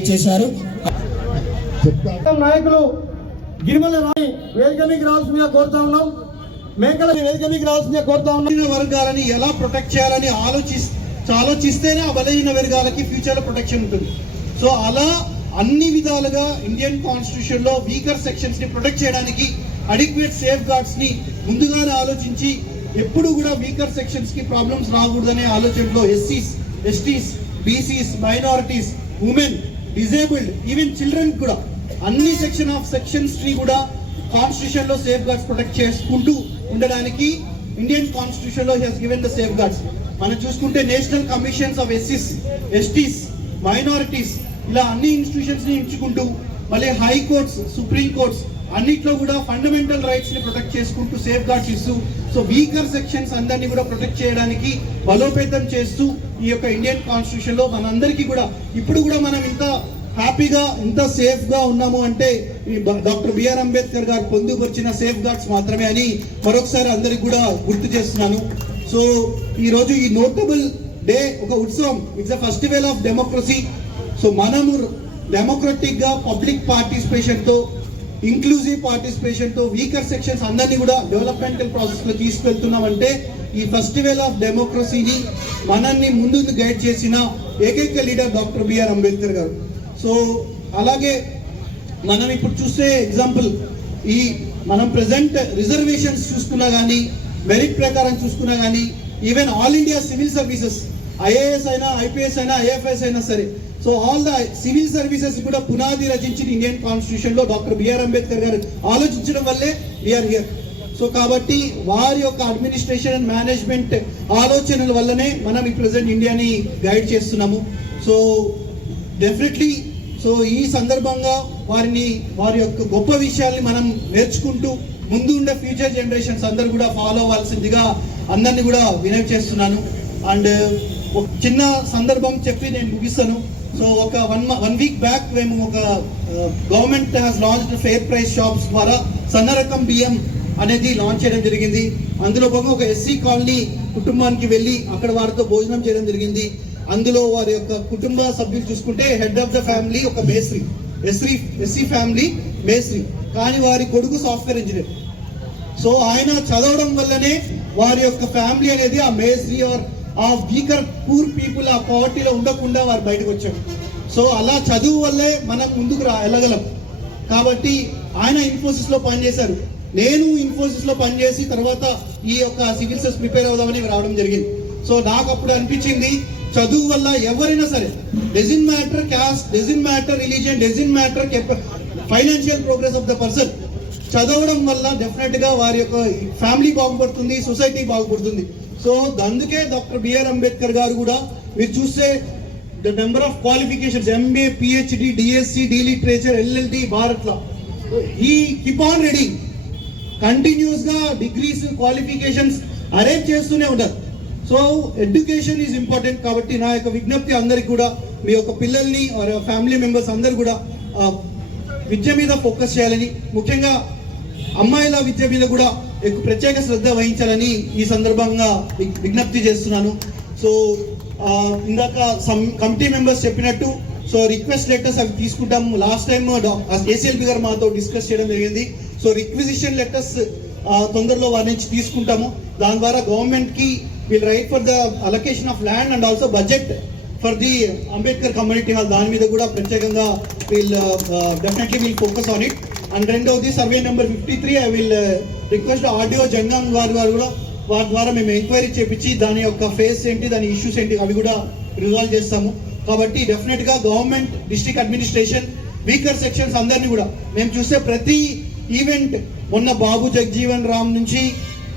చేశారు. నాయకులు గిరిమల రాణి వేదిక మీకు రావాల్సిందిగా కోరుతా ఉన్నాం. మేకల వేదిక మీకు రావాల్సిందిగా కోరుతా ఉన్నాం. వర్గాలని ఎలా ప్రొటెక్ట్ చేయాలని ఆలోచిస్తేనే ఆ బలహీన వర్గాలకి ఫ్యూచర్ లో ప్రొటెక్షన్ ఉంటుంది. సో అలా అన్ని విధాలుగా ఇండియన్ కాన్స్టిట్యూషన్ లో వీకర్ సెక్షన్స్ ని ప్రొటెక్ట్ చేయడానికి అడిక్వేట్ సేఫ్ గార్డ్స్ ని ముందుగానే ఆలోచించి ఎప్పుడు కూడా వీకర్ సెక్షన్స్ కి ప్రాబ్లమ్స్ రాకూడదనే ఆలోచనలో ఎస్సీస్, STs, BCs, minorities, women, disabled, even children కూడా అన్ని సెక్షన్స్ ని కూడా కాన్స్టిట్యూషన్ లో సేఫ్ గార్డ్స్ ప్రొటెక్ట్ చేసుకుంటూ ఉండడానికి ఇండియన్ కాన్స్టిట్యూషన్ లో has given the safe guards. మనం చూసుకుంటే నేషనల్ కమిషన్స్ ఆఫ్ ఎస్సీస్, ఎస్టీస్, మైనారిటీస్ ఇలా అన్ని ఇన్స్టిట్యూషన్స్ ని ఎంచుకుంటూ మళ్ళీ హై కోర్ట్స్, సుప్రీం కోర్ట్స్ అన్నిట్లో కూడా ఫండమెంటల్ రైట్స్ ని ప్రొటెక్ట్ చేసుకుంటూ సేఫ్ గార్డ్స్ ఇస్తూ సో వీకర్ సెక్షన్స్ అందరినీ కూడా ప్రొటెక్ట్ చేయడానికి బలోపేతం చేస్తూ ఈ యొక్క ఇండియన్ కాన్స్టిట్యూషన్ లో మనందరికీ కూడా ఇప్పుడు కూడా మనం ఇంత హ్యాపీగా ఇంత సేఫ్ గా ఉన్నాము అంటే డాక్టర్ బిఆర్ అంబేద్కర్ గారు పొందుపరిచిన సేఫ్ గార్డ్స్ మాత్రమే అని మరొకసారి అందరికి కూడా గుర్తు చేస్తున్నాను. సో ఈ రోజు ఈ నోటబుల్ డే ఒక ఉత్సవం, it's a festival of democracy. So మనము డెమోక్రటిక్ గా పబ్లిక్ పార్టిసిపేషన్ తో, ఇంక్లూజివ్ పార్టిసిపేషన్ తో వీకర్ సెక్షన్స్ అందరినీ కూడా డెవలప్మెంటల్ ప్రాసెస్ లో తీసుకెళ్తున్నామంటే ఈ ఫెస్టివల్ ఆఫ్ డెమోక్రసీని మనల్ని ముందుకు గైడ్ చేసిన ఏకైక లీడర్ డాక్టర్ బిఆర్ అంబేద్కర్ గారు. సో అలాగే మనం ఇప్పుడు చూసే ఎగ్జాంపుల్ ఈ మనం ప్రెసెంట్ రిజర్వేషన్స్ చూసుకున్నా కానీ, మెరిట్ ప్రకారం చూసుకున్నా కానీ, even all India civil services IAS అయినా, ఐపీఎస్ అయినా, ఐఎఫ్ఎస్ అయినా సరే, so all the civil services కూడా పునాది రచించిన ఇండియన్ కాన్స్టిట్యూషన్ లో డాక్టర్ బిఆర్ అంబేద్కర్ గారు ఆలోచించడం వల్లే వీఆర్ హియర్. సో కాబట్టి వారి యొక్క అడ్మినిస్ట్రేషన్ అండ్ మేనేజ్మెంట్ ఆలోచనల వల్లనే మనం ఈ ప్రెసెంట్ ఇండియాని గైడ్ చేస్తున్నాము. సో డెఫినెట్లీ సో ఈ సందర్భంగా వారి యొక్క గొప్ప విషయాల్ని మనం నేర్చుకుంటూ ముందు ఉండే ఫ్యూచర్ జనరేషన్స్ అందరు కూడా ఫాలో అవ్వాల్సిందిగా అందరినీ కూడా వినతి చేస్తున్నాను. అండ్ ఒక చిన్న సందర్భం చెప్పి నేను ముగిస్తాను. సో ఒక వన్ వీక్ బ్యాక్ మేము ఒక government has launched fair price shops ద్వారా సన్న రకం బియ్యం అనేది లాంచ్ చేయడం జరిగింది. అందులో భాగంగా ఒక ఎస్సీ కాలనీ కుటుంబానికి వెళ్ళి అక్కడ వారితో భోజనం చేయడం జరిగింది. అందులో వారి యొక్క కుటుంబ సభ్యులు చూసుకుంటే హెడ్ ఆఫ్ ద ఫ్యామిలీ ఒక మేస్త్రి, ఎస్సీ ఫ్యామిలీ మేస్త్రి, కానీ వారి కొడుకు సాఫ్ట్వేర్ ఇంజనీర్. సో ఆయన చదవడం వల్లనే వారి యొక్క ఫ్యామిలీ అనేది ఆ మేస్త్రి ఆ వీకర్ పూర్ పీపుల్ ఆ పావర్టీలో ఉండకుండా వారు బయటకు వచ్చారు. సో అలా చదువు వల్లే మనం ముందుకు వెళ్ళగలం. కాబట్టి ఆయన ఇన్ఫోసిస్ లో పనిచేశారు, నేను ఇన్ఫోసిస్ లో పనిచేసి తర్వాత ఈ యొక్క సివిల్ సర్వీస్ ప్రిపేర్ అవుదామని రావడం జరిగింది. సో నాకు అప్పుడు అనిపించింది చదువు వల్ల ఎవరైనా సరే, doesn't matter caste, doesn't matter religion, doesn't matter financial progress of the person, చదవడం వల్ల డెఫినెట్ గా వారి యొక్క ఫ్యామిలీ బాగుపడుతుంది, సొసైటీ బాగుపడుతుంది. సో అందుకే డాక్టర్ బిఆర్ అంబేద్కర్ గారు కూడా మీరు చూస్తే the number of qualifications MA, PhD, DSc, D literature, LLD, bar at law ఈ కీప్ ఆన్ రీడింగ్, కంటిన్యూస్ గా డిగ్రీస్, క్వాలిఫికేషన్స్ అరేంజ్ చేస్తూనే ఉంటారు. So education is important. కాబట్టి నా యొక్క విజ్ఞప్తి అందరికి కూడా మీ యొక్క పిల్లల్ని ఫ్యామిలీ మెంబర్స్ అందరు కూడా విద్య మీద ఫోకస్ చేయాలని, ముఖ్యంగా అమ్మాయిల విద్య మీద కూడా ప్రత్యేక శ్రద్ధ వహించాలని ఈ సందర్భంగా విజ్ఞప్తి చేస్తున్నాను. సో ఇందాక కమిటీ మెంబర్స్ చెప్పినట్టు సో రిక్వెస్ట్ లెటర్స్ అవి తీసుకుంటాము. లాస్ట్ టైం ఏసీఎల్పీ గారు మాతో డిస్కస్ చేయడం జరిగింది. సో రిక్విజిషన్ లెటర్స్ తొందరలో వారి నుంచి తీసుకుంటాము. దాని ద్వారా గవర్నమెంట్ కి will write for the allocation of land and also budget for the Ambedkar community hall, దాని మీద కూడా ప్రత్యేకంగా definitely will focus on it. And రెండవది survey number 53 I will request RDO Jangam వారి ద్వారా మేము ఎంక్వైరీ చేపించి దాని యొక్క ఫేస్ ఏంటి, దాని ఇష్యూస్ ఏంటి అవి కూడా రిజాల్వ్ చేస్తాము. కాబట్టి డెఫినెట్ గా government, district administration, weaker sections అందరినీ కూడా మేము చూసే ప్రతి ఈవెంట్, మొన్న బాబు జగజీవన్ రామ్ నుంచి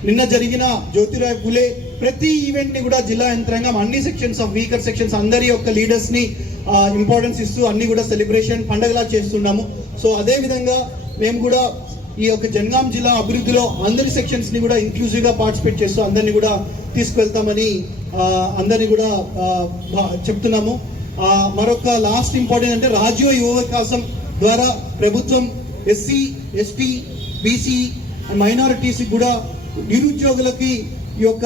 నిన్న జరిగిన జ్యోతిరాయ్ ఫులే, ప్రతి ఈవెంట్ ని కూడా జిల్లా యంత్రాంగం అన్ని సెక్షన్స్ ఆఫ్ వీకర్ సెక్షన్స్ అందరి యొక్క లీడర్స్ ని ఇంపార్టెన్స్ ఇస్తూ అన్ని కూడా సెలబ్రేషన్ పండగలా చేస్తున్నాము. సో అదే విధంగా మేము కూడా ఈ యొక్క జనగాం జిల్లా అభివృద్ధిలో అందరి సెక్షన్స్ ని కూడా ఇంక్లూజివ్ గా పార్టిసిపేట్ చేస్తూ అందరినీ కూడా తీసుకువెళ్తామని అందరినీ కూడా చెప్తున్నాము. మరొక లాస్ట్ ఇంపార్టెంట్ అంటే రాజ్య యువ వికాసం ద్వారా ప్రభుత్వం ఎస్సీ, ఎస్టీ, బీసీ, మైనారిటీస్ కూడా నిరుద్యోగులకి ఈ యొక్క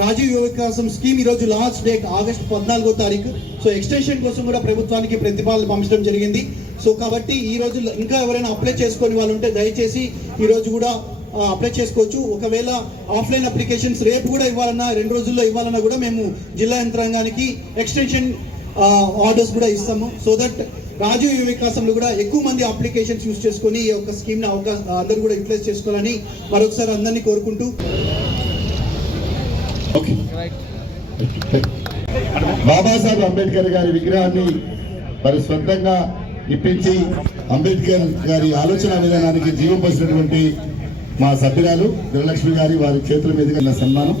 రాజీవ్ యువ వికాసం స్కీమ్ ఈరోజు లాస్ట్ డేట్ ఆగస్టు 14వ తారీఖు. సో ఎక్స్టెన్షన్ కోసం కూడా ప్రభుత్వానికి ప్రతిపాదనలు పంపించడం జరిగింది. సో కాబట్టి ఈ రోజు ఇంకా ఎవరైనా అప్లై చేసుకొని వాళ్ళు ఉంటే దయచేసి ఈ రోజు కూడా అప్లై చేసుకోవచ్చు. ఒకవేళ ఆఫ్లైన్ అప్లికేషన్స్ రేపు కూడా ఇవ్వాలన్నా 2 రోజుల్లో ఇవ్వాలన్నా కూడా మేము జిల్లా యంత్రాంగానికి ఎక్స్టెన్షన్ ఆర్డర్స్ కూడా ఇస్తాము. సో దట్ రాజీవ్ యువ వికాసంలో కూడా ఎక్కువ మంది అప్లికేషన్స్ యూజ్ చేసుకొని ఈ యొక్క స్కీమ్ని అందరూ కూడా యూటిలైజ్ చేసుకోవాలని మరొకసారి అందరినీ కోరుకుంటూ బాబాసాహెబ్ అంబేద్కర్ గారి విగ్రహాన్ని మరి స్వంతంగా ఇప్పించి అంబేద్కర్ గారి ఆలోచన విధానానికి జీవం పోసినటువంటి మా సభ్యురాలు ధనలక్ష్మి గారి వారి చేతుల మీదుగా సన్మానం.